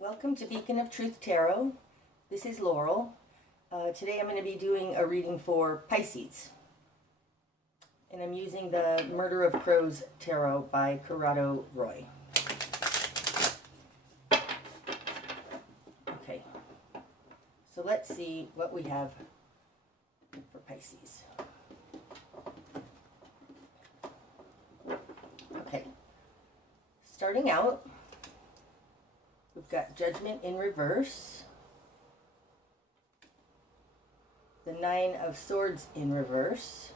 Welcome to Beacon of Truth Tarot. This is Laurel. Today I'm going to be doing a reading for Pisces. And I'm using the Murder of Crows Tarot by Corrado Roy. Okay, so let's see what we have for Pisces. Okay, starting out, we've got Judgment in reverse, the Nine of Swords in reverse,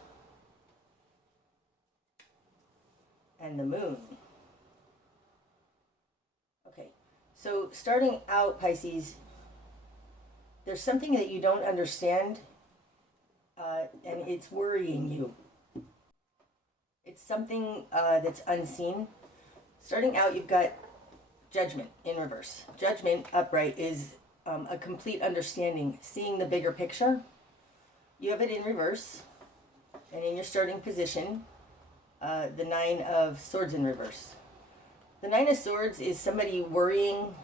and the Moon. Okay, so starting out, Pisces, there's something that you don't understand, and it's worrying you. It's something that's unseen. Starting out, you've got Judgment in reverse. Judgment upright is a complete understanding, seeing the bigger picture. You have it in reverse, and in your starting position, the Nine of Swords in reverse. The Nine of Swords is somebody worrying,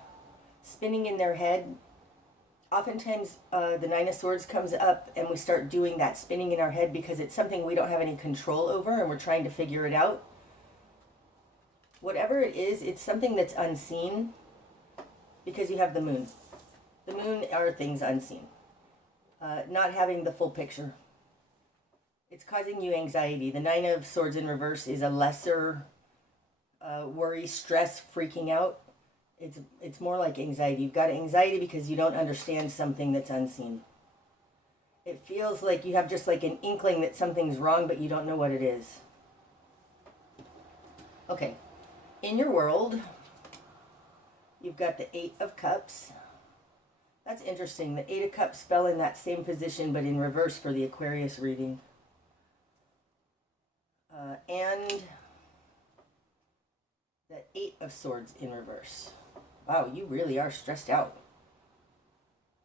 spinning in their head. Oftentimes, the Nine of Swords comes up and we start doing that spinning in our head because it's something we don't have any control over and we're trying to figure it out. Whatever it is, it's something that's unseen because you have the Moon. The Moon are things unseen. Not having the full picture. It's causing you anxiety. The Nine of Swords in reverse is a lesser worry, stress, freaking out. It's more like anxiety. You've got anxiety because you don't understand something that's unseen. It feels like you have just like an inkling that something's wrong, but you don't know what it is. Okay. In your world, you've got the Eight of Cups. That's interesting. The Eight of Cups fell in that same position, but in reverse for the Aquarius reading. And the Eight of Swords in reverse. Wow, you really are stressed out.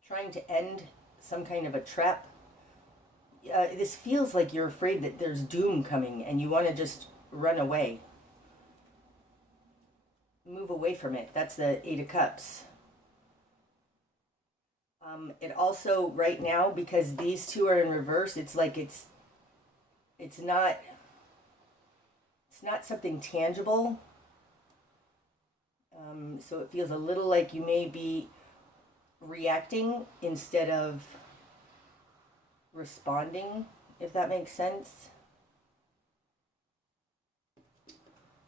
Trying to end some kind of a trap. This feels like you're afraid that there's doom coming and you want to just run away. Move away from it. That's the Eight of Cups. It also, right now, because these two are in reverse, it's like it's not something tangible. So it feels a little like you may be reacting instead of responding, if that makes sense.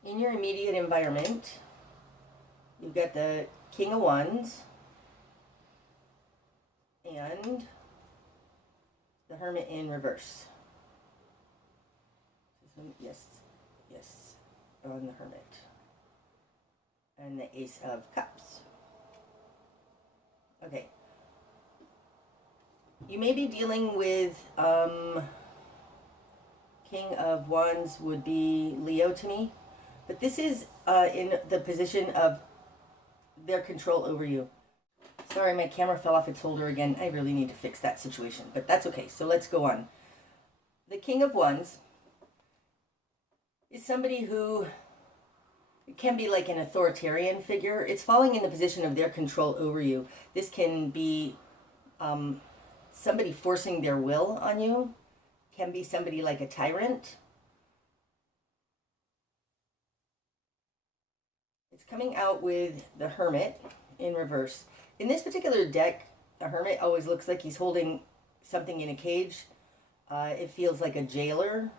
In your immediate environment, you've got the King of Wands and the Hermit in reverse. Yes, on the Hermit. And the Ace of Cups. Okay. You may be dealing with, King of Wands would be Leo to me. But this is in the position of their control over you. Sorry, my camera fell off its holder again. I really need to fix that situation, but that's okay. So let's go on. The King of Wands is somebody who can be like an authoritarian figure. It's falling in the position of their control over you. This can be somebody forcing their will on you. Can be somebody like a tyrant. It's coming out with the Hermit in reverse. In this particular deck, the Hermit always looks like he's holding something in a cage. It feels like a jailer.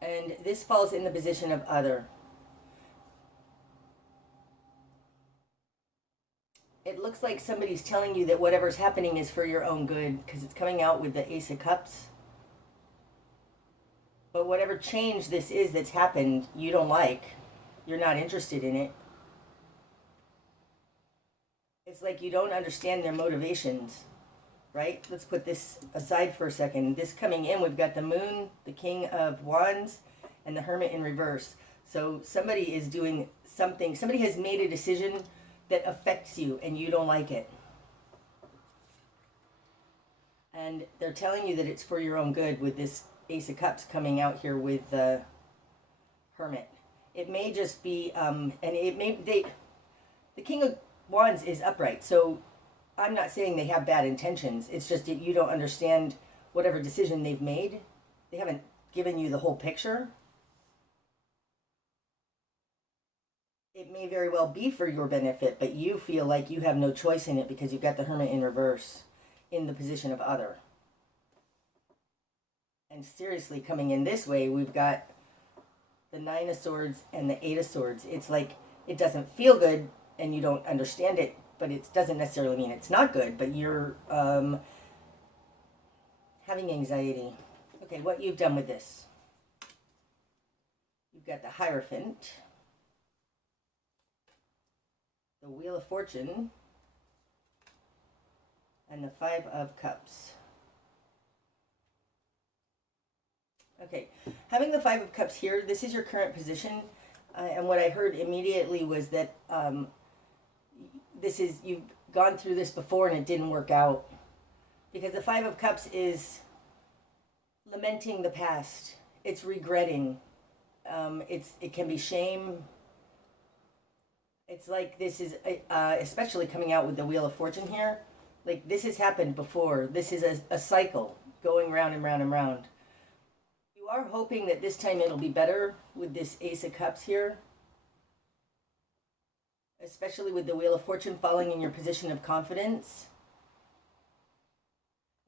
And this falls in the position of other. It looks like somebody's telling you that whatever's happening is for your own good, because it's coming out with the Ace of Cups. But whatever change this is that's happened, you don't like. You're not interested in it. It's like you don't understand their motivations, right? Let's put this aside for a second. This coming in, we've got the Moon, the King of Wands, and the Hermit in reverse. So somebody is doing something. Somebody has made a decision that affects you, and you don't like it. And they're telling you that it's for your own good with this Ace of Cups coming out here with the Hermit. It may just be, the King of Wands is upright, so I'm not saying they have bad intentions. It's just that you don't understand whatever decision they've made. They haven't given you the whole picture. It may very well be for your benefit, but you feel like you have no choice in it because you've got the Hermit in reverse in the position of other. And seriously, coming in this way, we've got the Nine of Swords and the Eight of Swords. It's like it doesn't feel good and you don't understand it, but it doesn't necessarily mean it's not good, but you're having anxiety. Okay, what you've done with this. You've got the Hierophant, the Wheel of Fortune, and the Five of Cups. Okay, having the Five of Cups here, this is your current position, and what I heard immediately was that you've gone through this before and it didn't work out, because the Five of Cups is lamenting the past. It's regretting. It can be shame. It's like this is especially coming out with the Wheel of Fortune here. Like this has happened before. This is a cycle going round and round and round. You are hoping that this time it'll be better with this Ace of Cups here. Especially with the Wheel of Fortune falling in your position of confidence.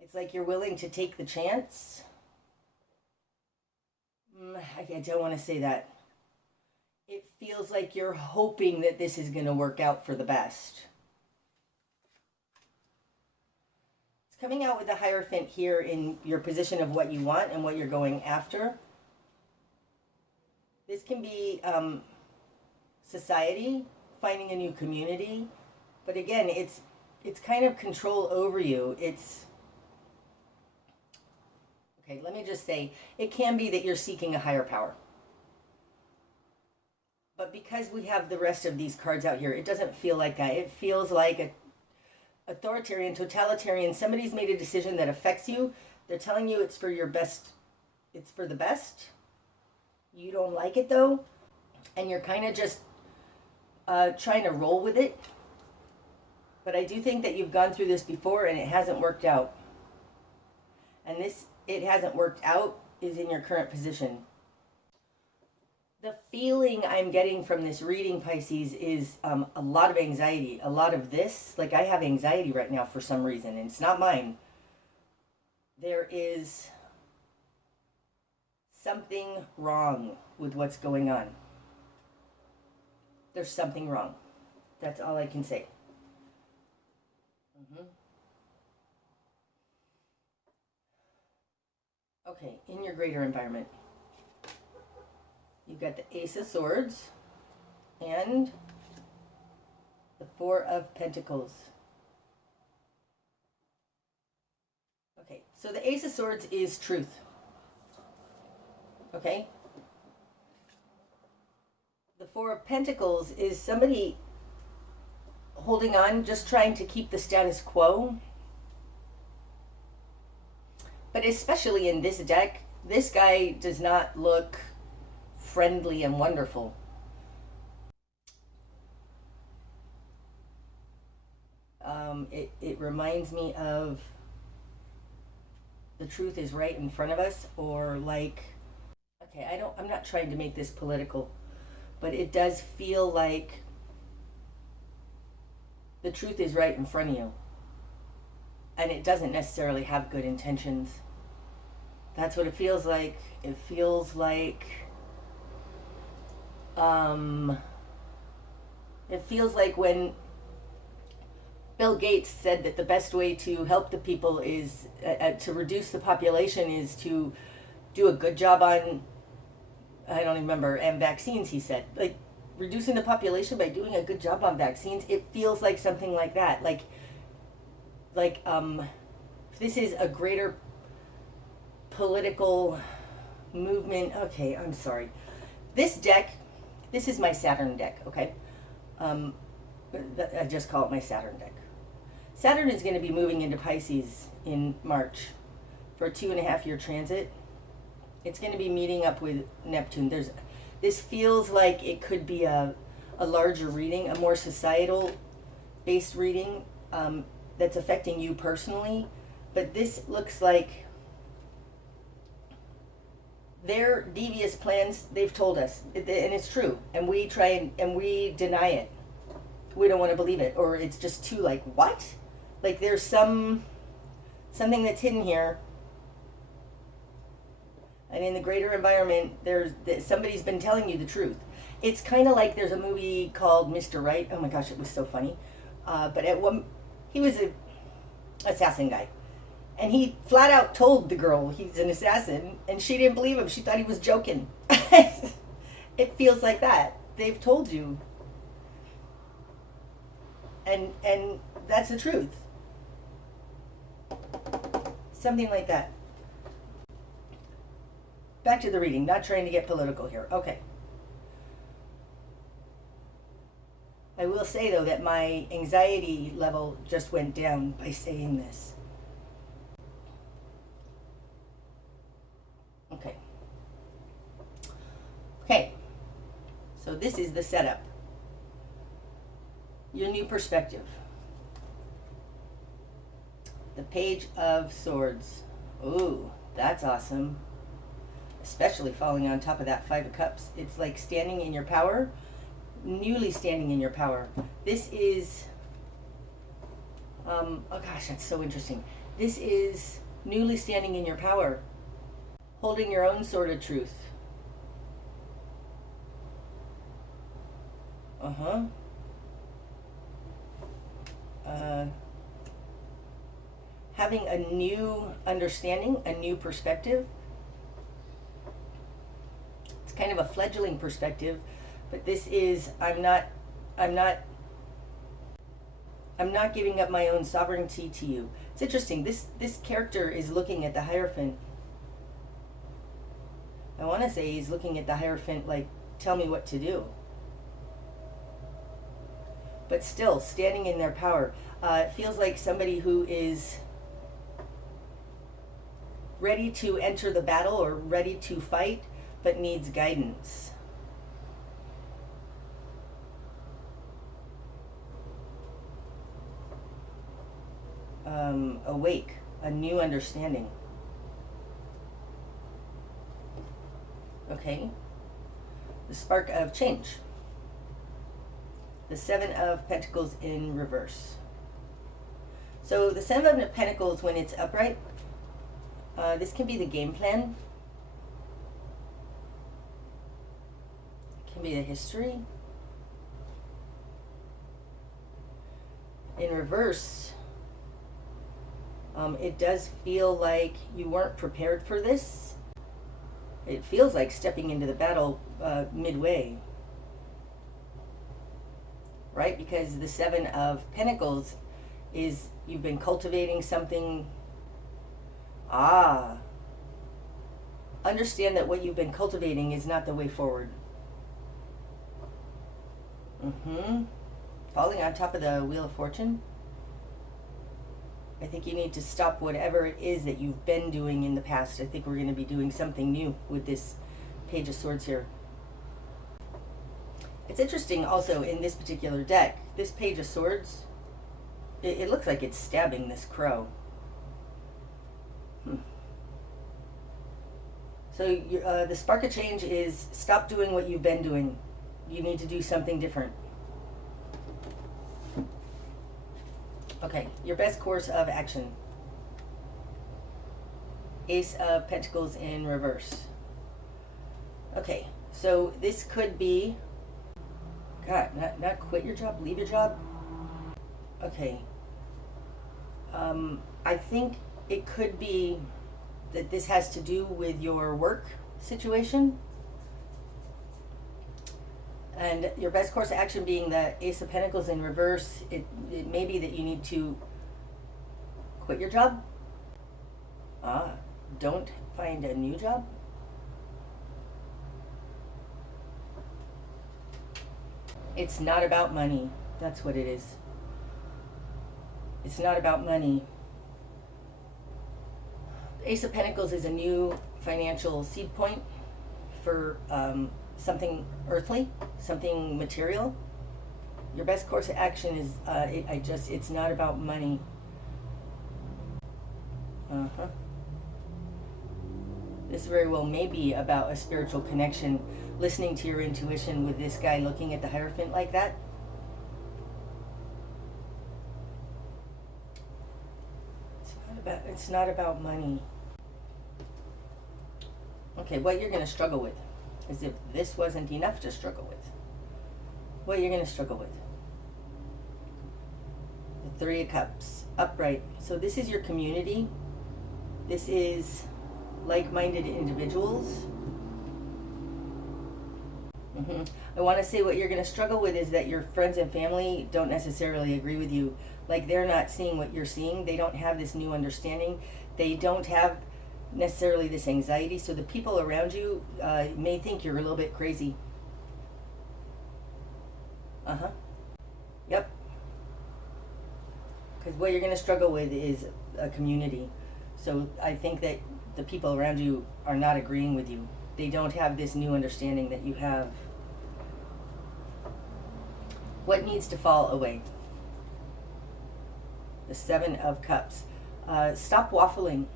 It's like you're willing to take the chance. I don't want to say that. It feels like you're hoping that this is going to work out for the best. It's coming out with the Hierophant here in your position of what you want and what you're going after. This can be society, finding a new community. But again, it's kind of control over you. Okay, let me just say, it can be that you're seeking a higher power. But because we have the rest of these cards out here, it doesn't feel like that. It feels like a authoritarian, totalitarian. Somebody's made a decision that affects you. They're telling you it's for your best. It's for the best. You don't like it though. And you're kind of just trying to roll with it. But I do think that you've gone through this before and it hasn't worked out. And this, it hasn't worked out, is in your current position. The feeling I'm getting from this reading, Pisces, is a lot of anxiety. A lot of this, like I have anxiety right now for some reason, and it's not mine. There is something wrong with what's going on. There's something wrong. That's all I can say. Okay, in your greater environment. You've got the Ace of Swords and the Four of Pentacles. Okay, so the Ace of Swords is truth. Okay? The Four of Pentacles is somebody holding on, just trying to keep the status quo. But especially in this deck, this guy does not look friendly and wonderful. It reminds me of the truth is right in front of us, or like, okay, I'm not trying to make this political, but it does feel like the truth is right in front of you. And it doesn't necessarily have good intentions. That's what it feels like. It feels like when Bill Gates said that the best way to help the people is to reduce the population is to do a good job on, I don't even remember, and vaccines, he said. Like, reducing the population by doing a good job on vaccines, it feels like something like that. Like this is a greater political movement. Okay, I'm sorry. This deck, this is my Saturn deck, okay? I just call it my Saturn deck. Saturn is going to be moving into Pisces in March for a 2.5-year transit. It's going to be meeting up with Neptune. This feels like it could be a larger reading, a more societal based reading that's affecting you personally. But this looks like their devious plans, they've told us, and it's true, and we try and we deny it. We don't want to believe it, or it's just too like, what? Like there's something that's hidden here. And in the greater environment, somebody's been telling you the truth. It's kind of like there's a movie called Mr. Right. Oh my gosh, it was so funny. But he was an assassin guy. And he flat out told the girl he's an assassin, and she didn't believe him. She thought he was joking. It feels like that. They've told you. And that's the truth. Something like that. Back to the reading, not trying to get political here. Okay. I will say, though, that my anxiety level just went down by saying this. Okay. Okay. So this is the setup. Your new perspective. The Page of Swords. Ooh, that's awesome. Especially falling on top of that Five of Cups. It's like standing in your power, newly standing in your power. This is, oh gosh, that's so interesting. This is newly standing in your power, holding your own sword of truth. Having a new understanding, a new perspective. It's kind of a fledgling perspective, but this is, I'm not giving up my own sovereignty to you. It's interesting. This character is looking at the Hierophant. I want to say he's looking at the Hierophant like, tell me what to do. But still, standing in their power. It feels like somebody who is ready to enter the battle or ready to fight, but needs guidance. Awake, a new understanding. Okay. The Spark of Change. The Seven of Pentacles in reverse. So the Seven of Pentacles, when it's upright, this can be the game plan. It can be the history. In reverse, it does feel like you weren't prepared for this. It feels like stepping into the battle midway. Right? Because the Seven of Pentacles is you've been cultivating something. Understand that what you've been cultivating is not the way forward. Falling on top of the Wheel of Fortune. I think you need to stop whatever it is that you've been doing in the past. I think we're going to be doing something new with this Page of Swords here. It's interesting also in this particular deck, this Page of Swords, it looks like it's stabbing this crow. So the Spark of Change is stop doing what you've been doing. You need to do something different. Okay, your best course of action. Ace of Pentacles in reverse. Okay, so this could be, God, not quit your job, leave your job. Okay. I think it could be that this has to do with your work situation. And your best course of action being the Ace of Pentacles in reverse, it may be that you need to quit your job. Don't find a new job. It's not about money. That's what it is. It's not about money. Ace of Pentacles is a new financial seed point for something earthly, something material. Your best course of action is, it's not about money. This very well may be about a spiritual connection, listening to your intuition with this guy looking at the Hierophant like that. It's not about money. Okay, what you're going to struggle with is, if this wasn't enough to struggle with, what you're going to struggle with. The Three of Cups, upright. So this is your community. This is like-minded individuals. I want to say what you're going to struggle with is that your friends and family don't necessarily agree with you. Like, they're not seeing what you're seeing. They don't have this new understanding. They don't have necessarily this anxiety. So the people around you may think you're a little bit crazy. Yep. Because what you're going to struggle with is a community. So I think that the people around you are not agreeing with you. They don't have this new understanding that you have. What needs to fall away? The Seven of Cups. Stop waffling.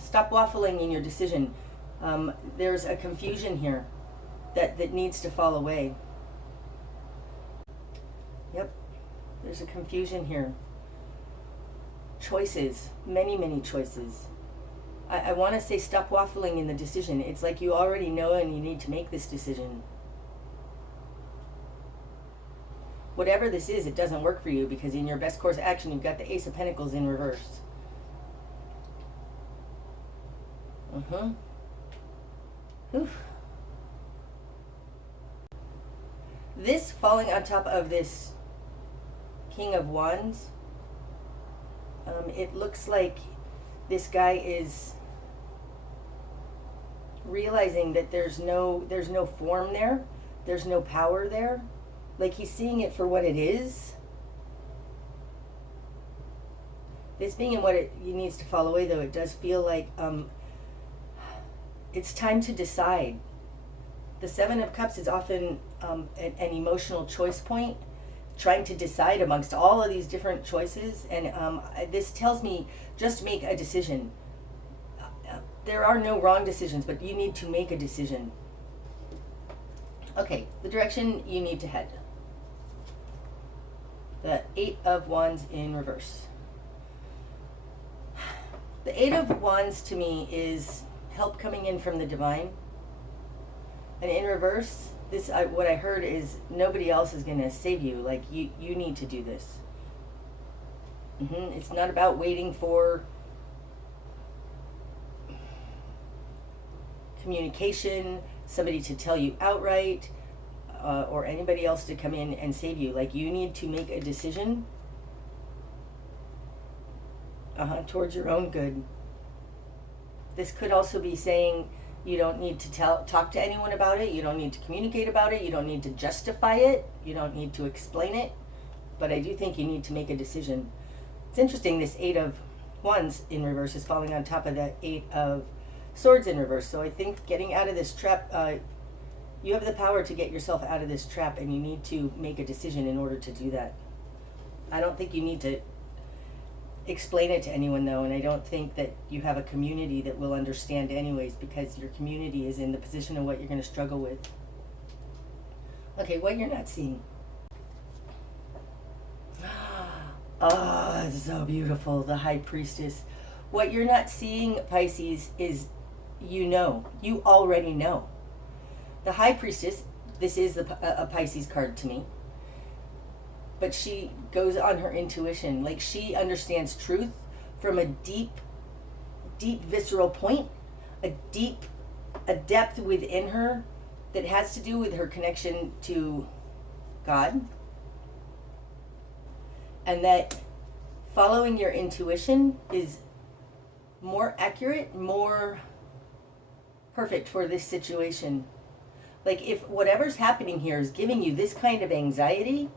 Stop waffling in your decision. There's a confusion here that needs to fall away. Yep. There's a confusion here. Choices. Many, many choices. I want to say stop waffling in the decision. It's like you already know and you need to make this decision. Whatever this is, it doesn't work for you, because in your best course of action, you've got the Ace of Pentacles in reverse. This falling on top of this King of Wands, it looks like this guy is realizing that there's no form there, there's no power there. Like, he's seeing it for what it is. This being in what it needs to fall away, though, it does feel like it's time to decide. The Seven of Cups is often an emotional choice point, trying to decide amongst all of these different choices. And this tells me, just make a decision. There are no wrong decisions, but you need to make a decision. Okay, the direction you need to head. The Eight of Wands in reverse. The Eight of Wands to me is help coming in from the divine. And in reverse, what I heard is nobody else is going to save you. Like, you need to do this. It's not about waiting for communication, somebody to tell you outright, or anybody else to come in and save you. Like, you need to make a decision towards your own good. This could also be saying you don't need to talk to anyone about it. You don't need to communicate about it. You don't need to justify it. You don't need to explain it. But I do think you need to make a decision. It's interesting, this Eight of Wands in reverse is falling on top of that Eight of Swords in reverse. So I think getting out of this trap, you have the power to get yourself out of this trap, and you need to make a decision in order to do that. I don't think you need to explain it to anyone, though, and I don't think that you have a community that will understand anyways, because your community is in the position of what you're going to struggle with. Okay, what you're not seeing. Oh, it's so beautiful, the High Priestess. What you're not seeing, Pisces, is you already know. The High Priestess, this is a Pisces card to me, but she goes on her intuition. Like, she understands truth from a deep, deep visceral point, a depth within her that has to do with her connection to God. And that following your intuition is more accurate, more perfect for this situation. Like, if whatever's happening here is giving you this kind of anxiety,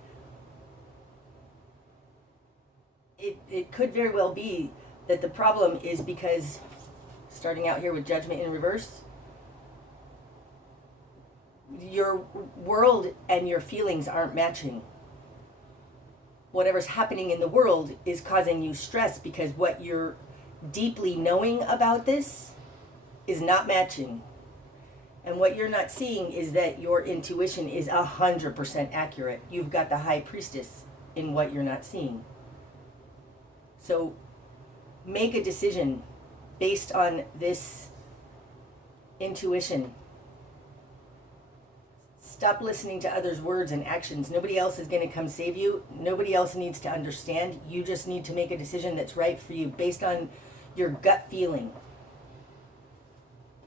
it could very well be that the problem is because, starting out here with Judgment in reverse, your world and your feelings aren't matching. Whatever's happening in the world is causing you stress because what you're deeply knowing about this is not matching. And what you're not seeing is that your intuition is 100% accurate. You've got the high priestess in what you're not seeing. So make a decision based on this intuition. Stop listening to others' words and actions. Nobody else is going to come save you. Nobody else needs to understand. You just need to make a decision that's right for you based on your gut feeling.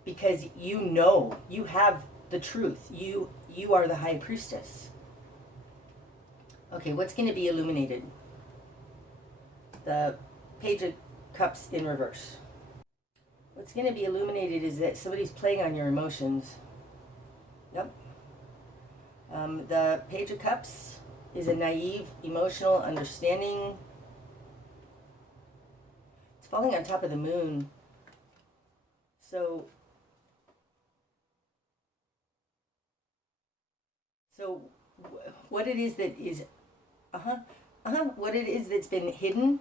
Because you know, you have the truth. You are the high priestess. Okay, what's going to be illuminated? The Page of Cups in reverse. What's going to be illuminated is that somebody's playing on your emotions. Yep. The Page of Cups is a naive, emotional understanding. It's falling on top of the moon. So what it is that is, what it is that's been hidden,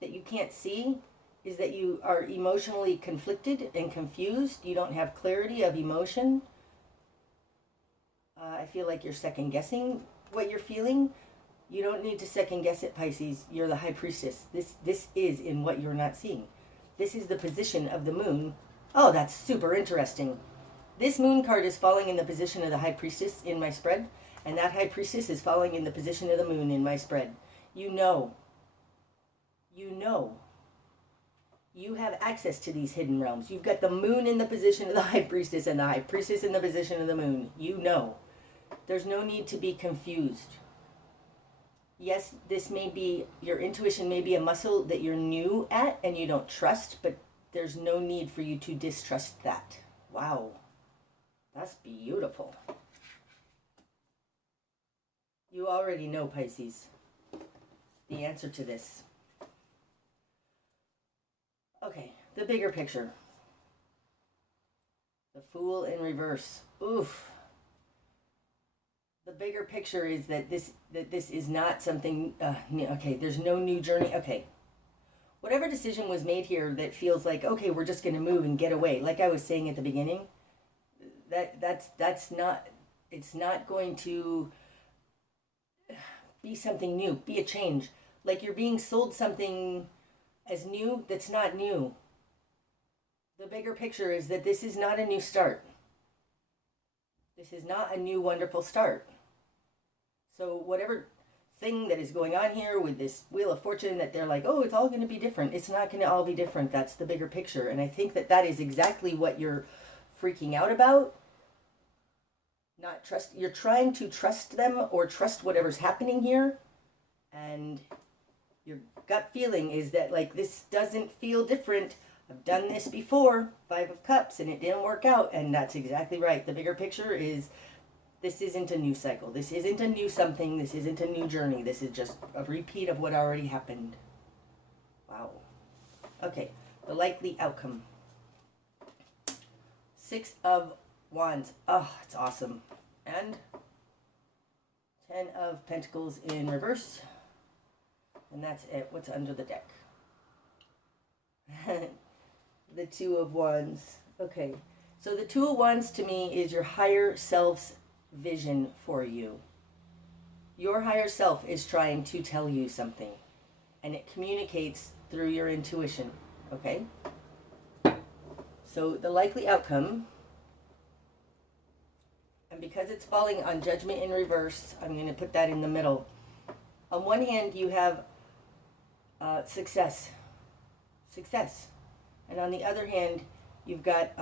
that you can't see, is that you are emotionally conflicted and confused. You don't have clarity of emotion. I feel like you're second guessing what you're feeling. You don't need to second guess it, Pisces. You're the high priestess. This is in what you're not seeing. This is the position of the moon. Oh, that's super interesting. This moon card is falling in the position of the high priestess in my spread, and that high priestess is falling in the position of the moon in my spread. You know. You have access to these hidden realms. You've got the moon in the position of the high priestess and the high priestess in the position of the moon. You know. There's no need to be confused. Yes, this may be, your intuition may be a muscle that you're new at and you don't trust, but there's no need for you to distrust that. Wow. That's beautiful. You already know, Pisces, the answer to this. Okay, the bigger picture. The Fool in reverse. Oof. The bigger picture is that this is not something new. Okay, there's no new journey. Okay. Whatever decision was made here that feels like, okay, we're just going to move and get away. Like I was saying at the beginning, that's not, it's not going to be something new, be a change. Like you're being sold something as new that's not new. The bigger picture is that this is not a new start. This is not a new wonderful start. So whatever thing that is going on here with this Wheel of Fortune that they're like, oh, it's all going to be different. It's not going to all be different. That's the bigger picture. And I think that that is exactly what you're freaking out about. Not trust. You're trying to trust them or trust whatever's happening here. And your gut feeling is that, like, this doesn't feel different. I've done this before, 5 of Cups, and it didn't work out. And that's exactly right. The bigger picture is this isn't a new cycle. This isn't a new something. This isn't a new journey. This is just a repeat of what already happened. Wow. Okay, the likely outcome. 6 of Wands. Oh, it's awesome. And 10 of Pentacles in reverse. And that's it. What's under the deck? The 2 of Wands. Okay. So the 2 of Wands to me is your higher self's vision for you. Your higher self is trying to tell you something. And it communicates through your intuition. Okay? So the likely outcome, and because it's falling on Judgment in reverse, I'm going to put that in the middle. On one hand, you have success. And on the other hand, you've got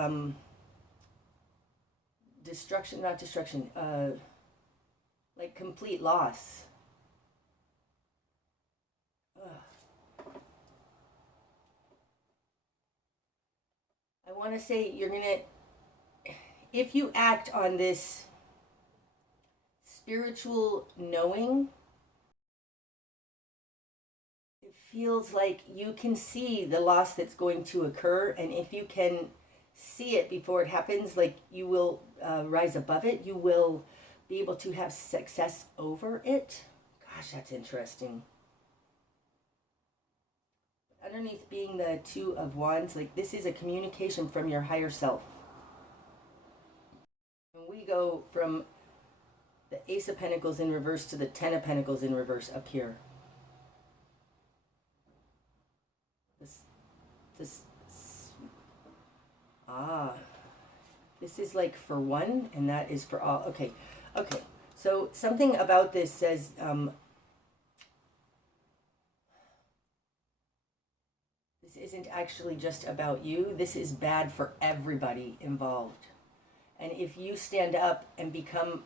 like complete loss. I want to say you're going to, if you act on this spiritual knowing, it feels like you can see the loss that's going to occur, and if you can see it before it happens. Like you will rise above it. You will be able to have success over it. Gosh, that's interesting. Underneath being the Two of Wands, like this is a communication from your higher self. When we go from the Ace of Pentacles in reverse to the Ten of Pentacles in reverse up here. This is like for one, and that is for all. Okay. So something about this says, this isn't actually just about you. This is bad for everybody involved. And if you stand up and become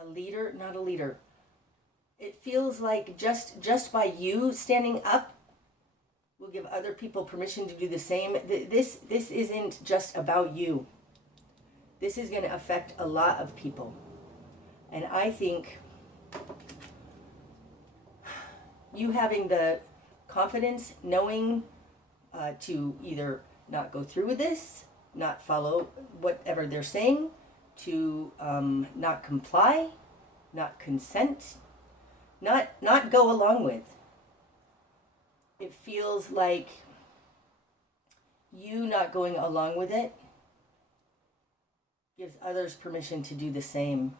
a leader, not a leader, it feels like just by you standing up will give other people permission to do the same. This isn't just about you. This is going to affect a lot of people. And I think you having the confidence, knowing to either not go through with this, not follow whatever they're saying, to not comply, not consent, not go along with. It feels like you not going along with it gives others permission to do the same.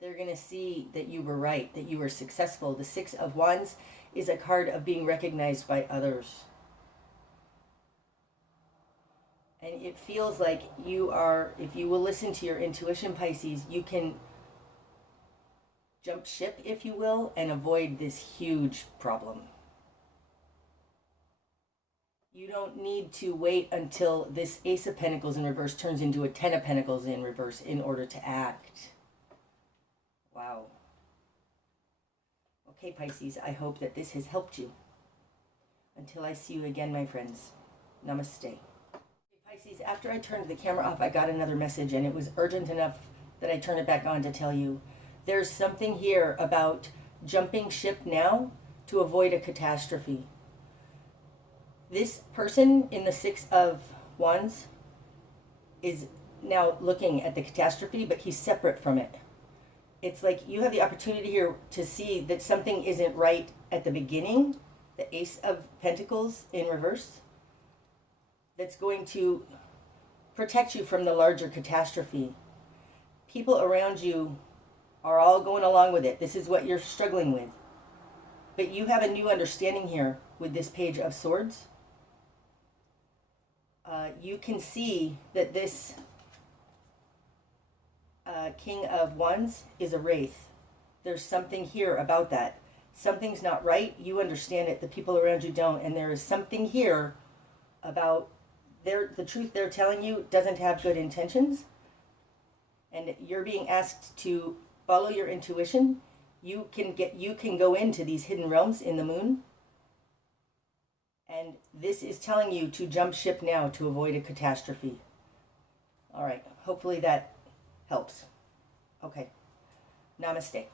They're going to see that you were right, that you were successful. The Six of Wands is a card of being recognized by others. And it feels like you are, if you will listen to your intuition, Pisces, you can jump ship, if you will, and avoid this huge problem. You don't need to wait until this Ace of Pentacles in reverse turns into a Ten of Pentacles in reverse in order to act. Wow. Okay, Pisces, I hope that this has helped you. Until I see you again, my friends. Namaste. Pisces, after I turned the camera off, I got another message, and it was urgent enough that I turned it back on to tell you. There's something here about jumping ship now to avoid a catastrophe. This person in the Six of Wands is now looking at the catastrophe, but he's separate from it. It's like you have the opportunity here to see that something isn't right at the beginning, the Ace of Pentacles in reverse, that's going to protect you from the larger catastrophe. People around you are all going along with it. This is what you're struggling with. But you have a new understanding here with this Page of Swords. You can see that this King of Wands is a wraith. There's something here about that. Something's not right. You understand it. The people around you don't. And there is something here about the truth they're telling you doesn't have good intentions. And you're being asked to follow your intuition. You can go into these hidden realms in the moon. And this is telling you to jump ship now to avoid a catastrophe. All right. Hopefully that helps. Okay. Namaste.